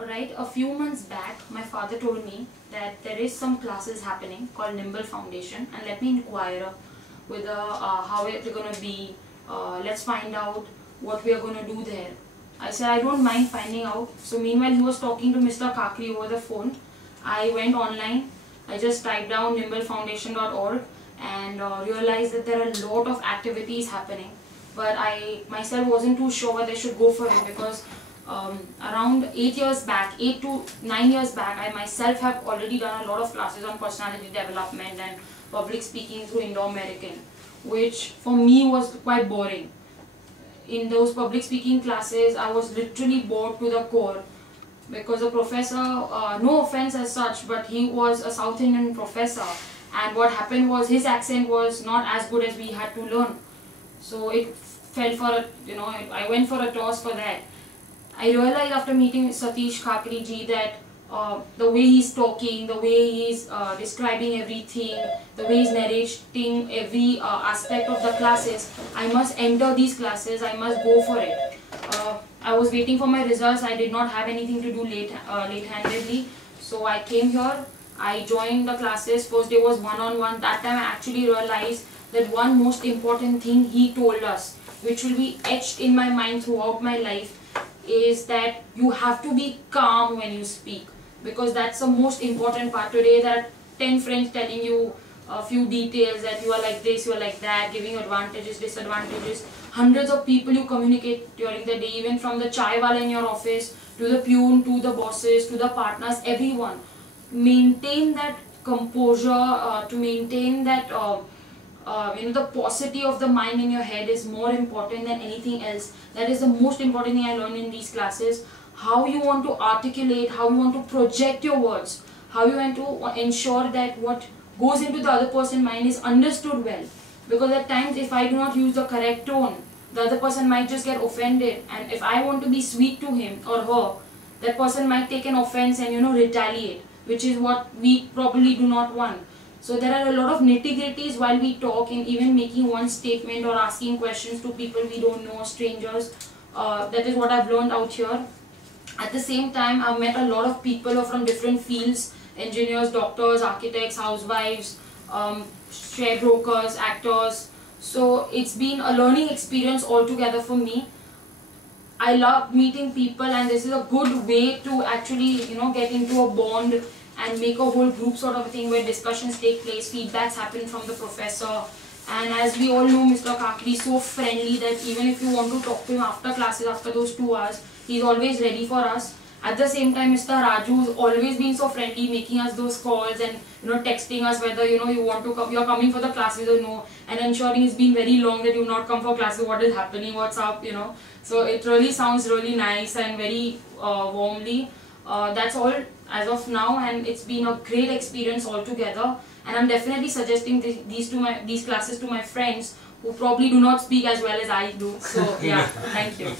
Alright, a few months back, my father told me that there is some classes happening called Nimble Foundation, and let me inquire whether how it's going to be. Let's find out what we are going to do there. I said I don't mind finding out. So meanwhile he was talking to Mr. Kakri over the phone. I went online. I just typed down nimblefoundation.org and realized that there are a lot of activities happening. But I myself wasn't too sure whether I should go for it because around 8 to 9 years back, I myself have already done a lot of classes on personality development and public speaking through Indo-American, which for me was quite boring. In those public speaking classes, I was literally bored to the core because the professor, no offense as such, but he was a South Indian professor, and what happened was his accent was not as good as we had to learn. So it fell for a, I went for a toss for that. I realized after meeting Satish Kakri ji that the way he's talking, the way he's describing everything, the way he's narrating every aspect of the classes, I must enter these classes, I must go for it. I was waiting for my results, I did not have anything to do late-handedly, so I came here, I joined the classes. First day was one-on-one. That time I actually realized that one most important thing he told us, which will be etched in my mind throughout my life, is that you have to be calm when you speak, because that's the most important part. Today there are 10 friends telling you a few details that you are like this, you are like that, giving you advantages, disadvantages. Hundreds of people you communicate during the day, even from the chai wala in your office to the peon, to the bosses, to the partners, everyone. Maintain that composure, to maintain that the paucity of the mind in your head is more important than anything else. That is the most important thing I learned in these classes. How you want to articulate, how you want to project your words, how you want to ensure that what goes into the other person's mind is understood well. Because at times if I do not use the correct tone, the other person might just get offended, and if I want to be sweet to him or her, that person might take an offense and retaliate, which is what we probably do not want. So there are a lot of nitty-gritties while we talk, and even making one statement or asking questions to people we don't know, strangers. That is what I've learned out here. At the same time, I've met a lot of people who are from different fields: engineers, doctors, architects, housewives, share brokers, actors. So it's been a learning experience altogether for me. I love meeting people, and this is a good way to actually get into a bond and make a whole group sort of thing where discussions take place, feedbacks happen from the professor. And as we all know, Mr. Kakri is so friendly that even if you want to talk to him after classes, after those 2 hours, he's always ready for us. At the same time, Mr. Raju has always been so friendly, making us those calls and texting us whether you want to come, you're coming for the classes or no, and ensuring it's been very long that you've not come for classes, what is happening, what's up, So it really sounds really nice and very warmly. That's all as of now, and it's been a great experience altogether, and I'm definitely suggesting these classes to my friends who probably do not speak as well as I do. So yeah, thank you.